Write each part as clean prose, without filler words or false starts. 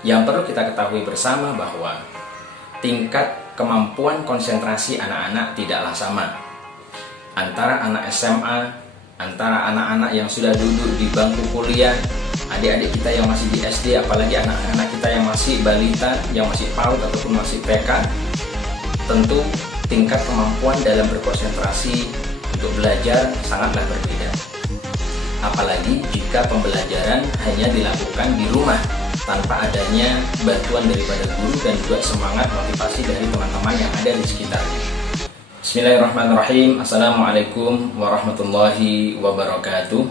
Yang perlu kita ketahui bersama bahwa tingkat kemampuan konsentrasi anak-anak tidaklah sama antara anak SMA, antara anak-anak yang sudah duduk di bangku kuliah, adik-adik kita yang masih di SD, apalagi anak-anak kita yang masih balita, yang masih PAUD ataupun masih TK. Tentu tingkat kemampuan dalam berkonsentrasi untuk belajar sangatlah berbeda. Apalagi jika pembelajaran hanya dilakukan di rumah tanpa adanya bantuan daripada guru dan juga semangat motivasi dari teman-teman yang ada di sekitarnya. Bismillahirrahmanirrahim. Assalamualaikum warahmatullahi wabarakatuh.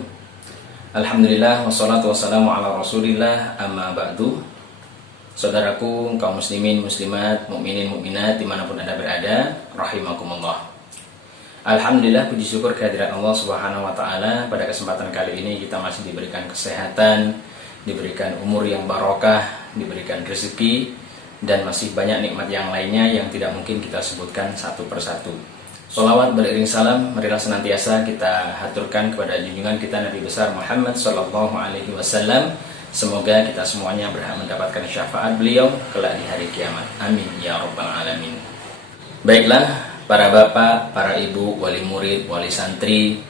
Alhamdulillah wassalatu wassalamu ala rasulillah, amma ba'du. Saudaraku kaum muslimin muslimat, mukminin mukminat dimanapun Anda berada, rahimakumullah. Alhamdulillah, puji syukur kehadirat Allah Subhanahu wa taala. Pada kesempatan kali ini kita masih diberikan kesehatan, diberikan umur yang barokah, diberikan rezeki, dan masih banyak nikmat yang lainnya yang tidak mungkin kita sebutkan satu persatu. Sholawat beriring salam marilah senantiasa kita haturkan kepada junjungan kita Nabi besar Muhammad sallallahu alaihi wasallam. Semoga kita semuanya berhak mendapatkan syafaat beliau kelak di hari kiamat. Amin ya rabbal alamin. Baiklah, para bapak, para ibu, wali murid, wali santri,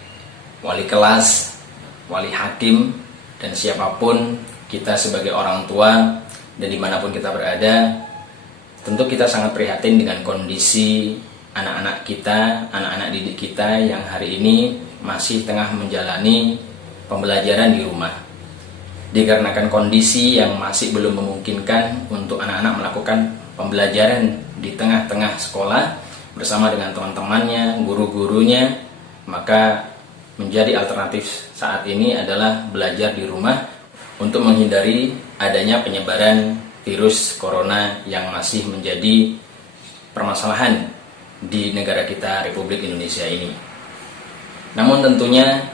wali kelas, wali hakim, dan siapapun kita sebagai orang tua dan dimanapun kita berada, tentu kita sangat prihatin dengan kondisi anak-anak kita, anak-anak didik kita yang hari ini masih tengah menjalani pembelajaran di rumah. Dikarenakan kondisi yang masih belum memungkinkan untuk anak-anak melakukan pembelajaran di tengah-tengah sekolah bersama dengan teman-temannya, guru-gurunya, maka menjadi alternatif saat ini adalah belajar di rumah untuk menghindari adanya penyebaran virus corona yang masih menjadi permasalahan di negara kita Republik Indonesia ini. Namun tentunya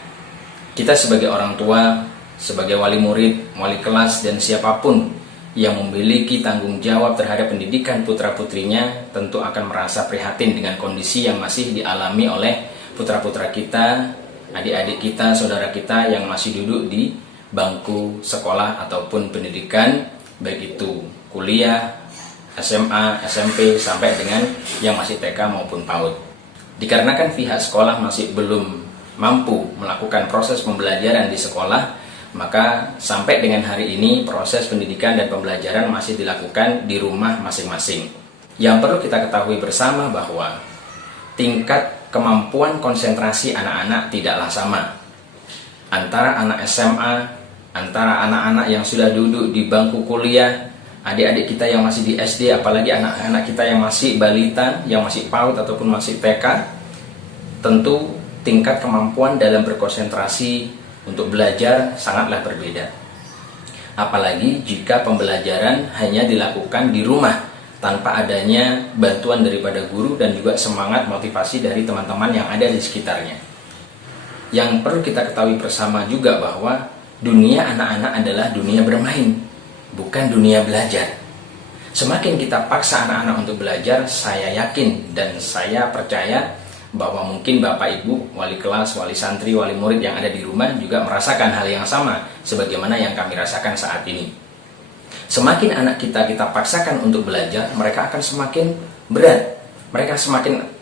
kita sebagai orang tua, sebagai wali murid, wali kelas, dan siapapun yang memiliki tanggung jawab terhadap pendidikan putra-putrinya tentu akan merasa prihatin dengan kondisi yang masih dialami oleh putra-putra kita, adik-adik kita, saudara kita yang masih duduk di bangku sekolah ataupun pendidikan, baik itu kuliah, SMA, SMP, sampai dengan yang masih TK maupun PAUD. Dikarenakan pihak sekolah masih belum mampu melakukan proses pembelajaran di sekolah, maka sampai dengan hari ini proses pendidikan dan pembelajaran masih dilakukan di rumah masing-masing. Yang perlu kita ketahui bersama bahwa tingkat kemampuan konsentrasi anak-anak tidaklah sama antara anak SMA, antara anak-anak yang sudah duduk di bangku kuliah, adik-adik kita yang masih di SD, apalagi anak-anak kita yang masih balita, yang masih PAUD ataupun masih TK. Tentu tingkat kemampuan dalam berkonsentrasi untuk belajar sangatlah berbeda. Apalagi jika pembelajaran hanya dilakukan di rumah tanpa adanya bantuan daripada guru dan juga semangat motivasi dari teman-teman yang ada di sekitarnya. Yang perlu kita ketahui bersama juga bahwa dunia anak-anak adalah dunia bermain, bukan dunia belajar. Semakin kita paksa anak-anak untuk belajar, saya yakin dan saya percaya bahwa mungkin Bapak Ibu, wali kelas, wali santri, wali murid yang ada di rumah juga merasakan hal yang sama sebagaimana yang kami rasakan saat ini. Semakin anak kita paksakan untuk belajar, mereka akan semakin berat, mereka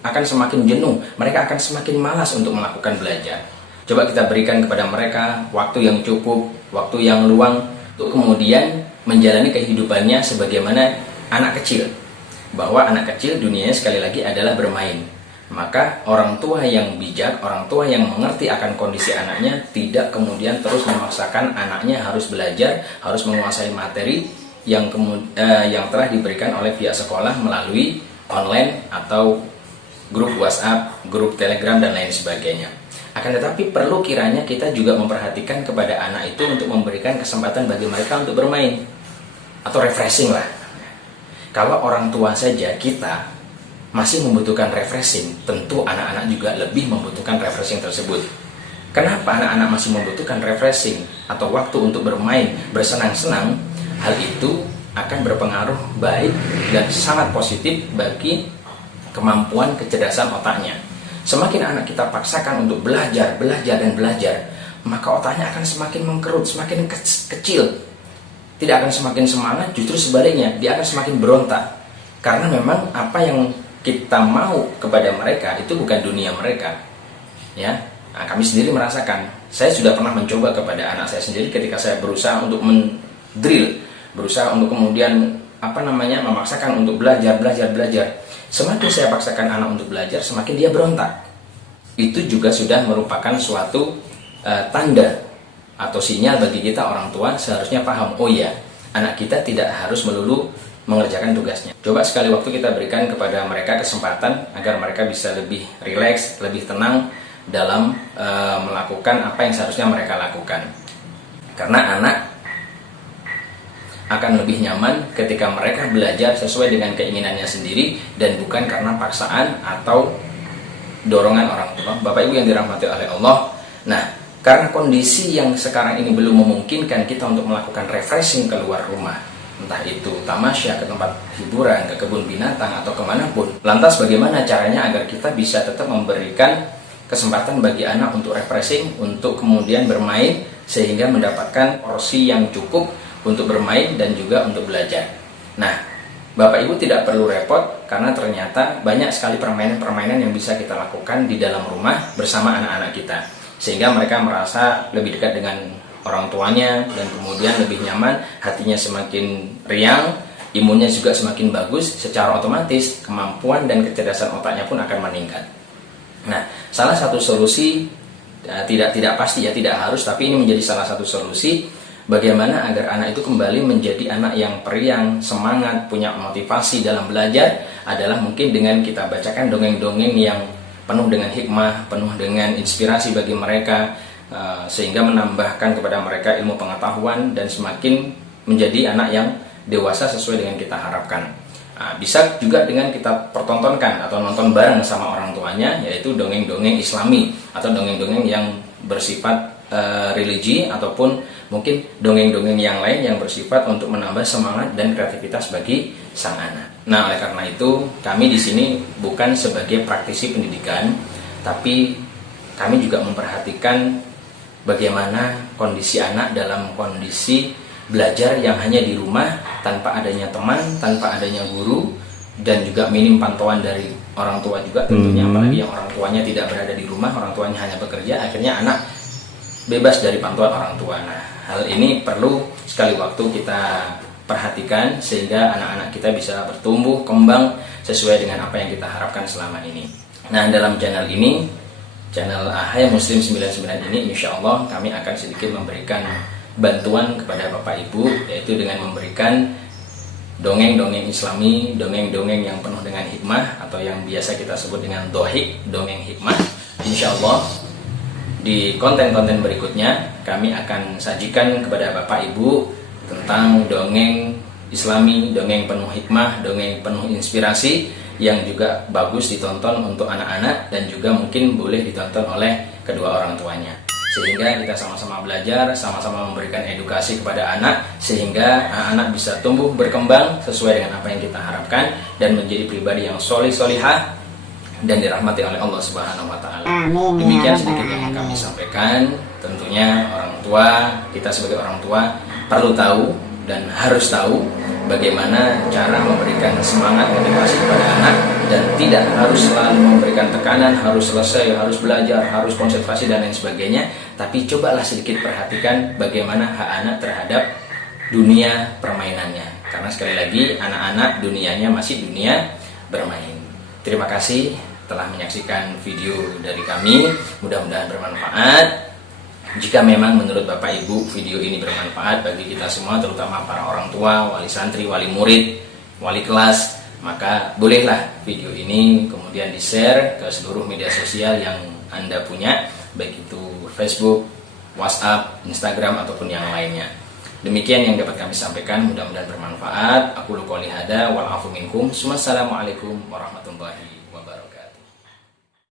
akan semakin jenuh, mereka akan semakin malas untuk melakukan belajar. Coba kita berikan kepada mereka waktu yang cukup, waktu yang luang untuk kemudian menjalani kehidupannya sebagaimana anak kecil. Bahwa anak kecil dunianya sekali lagi adalah bermain. Maka orang tua yang bijak, orang tua yang mengerti akan kondisi anaknya tidak kemudian terus memaksakan anaknya harus belajar, harus menguasai materi yang telah diberikan oleh pihak sekolah melalui online atau grup WhatsApp, grup Telegram, dan lain sebagainya. Akan tetapi perlu kiranya kita juga memperhatikan kepada anak itu untuk memberikan kesempatan bagi mereka untuk bermain atau refreshing lah. Kalau orang tua saja kita masih membutuhkan refreshing, tentu anak-anak juga lebih membutuhkan refreshing tersebut. Kenapa anak-anak masih membutuhkan refreshing atau waktu untuk bermain, bersenang-senang? Hal itu akan berpengaruh baik dan sangat positif bagi kemampuan kecerdasan otaknya. Semakin anak kita paksakan untuk belajar, maka otaknya akan semakin mengkerut, semakin kecil. tidak akan semakin semangat, justru sebaliknya dia akan semakin berontak. Karena memang apa yang kita mau kepada mereka itu bukan dunia mereka, ya. Nah, kami sendiri merasakan, saya sudah pernah mencoba kepada anak saya sendiri ketika saya berusaha untuk mendrill, berusaha untuk kemudian memaksakan untuk belajar. Semakin saya paksakan anak untuk belajar, semakin dia berontak. Itu juga sudah merupakan suatu tanda atau sinyal bagi kita orang tua seharusnya paham, oh ya, anak kita tidak harus melulu mengerjakan tugasnya. Coba sekali waktu kita berikan kepada mereka kesempatan agar mereka bisa lebih rileks, lebih tenang dalam melakukan apa yang seharusnya mereka lakukan. Karena anak akan lebih nyaman ketika mereka belajar sesuai dengan keinginannya sendiri dan bukan karena paksaan atau dorongan orang tua. Bapak Ibu yang dirahmati oleh Allah. Nah, karena kondisi yang sekarang ini belum memungkinkan kita untuk melakukan refreshing keluar rumah, entah itu tamasya, ke tempat hiburan, ke kebun binatang, atau kemanapun. Lantas bagaimana caranya agar kita bisa tetap memberikan kesempatan bagi anak untuk refreshing, untuk kemudian bermain, sehingga mendapatkan porsi yang cukup untuk bermain dan juga untuk belajar. Nah, Bapak Ibu tidak perlu repot, karena ternyata banyak sekali permainan-permainan yang bisa kita lakukan di dalam rumah bersama anak-anak kita, sehingga mereka merasa lebih dekat dengan orang tuanya dan kemudian lebih nyaman, hatinya semakin riang, imunnya juga semakin bagus, secara otomatis kemampuan dan kecerdasan otaknya pun akan meningkat. Nah, salah satu solusi tidak pasti ya, tidak harus, tapi ini menjadi salah satu solusi bagaimana agar anak itu kembali menjadi anak yang periang, semangat, punya motivasi dalam belajar adalah mungkin dengan kita bacakan dongeng-dongeng yang penuh dengan hikmah, penuh dengan inspirasi bagi mereka, sehingga menambahkan kepada mereka ilmu pengetahuan dan semakin menjadi anak yang dewasa sesuai dengan kita harapkan. Bisa juga dengan kita pertontonkan atau nonton bareng sama orang tuanya, yaitu dongeng-dongeng Islami atau dongeng-dongeng yang bersifat religi, ataupun mungkin dongeng-dongeng yang lain yang bersifat untuk menambah semangat dan kreativitas bagi sang anak. Nah, oleh karena itu kami di sini bukan sebagai praktisi pendidikan, tapi kami juga memperhatikan bagaimana kondisi anak dalam kondisi belajar yang hanya di rumah, tanpa adanya teman, tanpa adanya guru, dan juga minim pantauan dari orang tua juga tentunya. Apalagi yang orang tuanya tidak berada di rumah, orang tuanya hanya bekerja, akhirnya anak bebas dari pantauan orang tua. Nah, hal ini perlu sekali waktu kita perhatikan sehingga anak-anak kita bisa bertumbuh, kembang sesuai dengan apa yang kita harapkan selama ini. Nah, dalam channel ini, channel Ahai Muslim 99 ini, insya Allah kami akan sedikit memberikan bantuan kepada Bapak Ibu, yaitu dengan memberikan dongeng-dongeng Islami, dongeng-dongeng yang penuh dengan hikmah, atau yang biasa kita sebut dengan dohik, dongeng hikmah. Insya Allah di konten-konten berikutnya kami akan sajikan kepada Bapak Ibu tentang dongeng Islami, dongeng penuh hikmah, dongeng penuh inspirasi yang juga bagus ditonton untuk anak-anak dan juga mungkin boleh ditonton oleh kedua orang tuanya, sehingga kita sama-sama belajar, sama-sama memberikan edukasi kepada anak, sehingga anak bisa tumbuh berkembang sesuai dengan apa yang kita harapkan dan menjadi pribadi yang solih-solihah dan dirahmati oleh Allah Subhanahu wa Ta'ala. Demikian sedikit yang kami sampaikan. Tentunya orang tua, kita sebagai orang tua perlu tahu dan harus tahu bagaimana cara memberikan semangat motivasi kepada anak, dan tidak harus selalu memberikan tekanan, harus selesai, harus belajar, harus konsentrasi dan lain sebagainya. Tapi cobalah sedikit perhatikan bagaimana hak anak terhadap dunia permainannya, karena sekali lagi anak-anak dunianya masih dunia bermain. Terima kasih telah menyaksikan video dari kami, mudah-mudahan bermanfaat. Jika memang menurut Bapak Ibu video ini bermanfaat bagi kita semua, terutama para orang tua, wali santri, wali murid, wali kelas, maka bolehlah video ini kemudian di-share ke seluruh media sosial yang Anda punya, baik itu Facebook, WhatsApp, Instagram, ataupun yang lainnya. Demikian yang dapat kami sampaikan, mudah-mudahan bermanfaat. Aku qouli hadza wal afu minkum. Wassalamualaikum warahmatullahi wabarakatuh.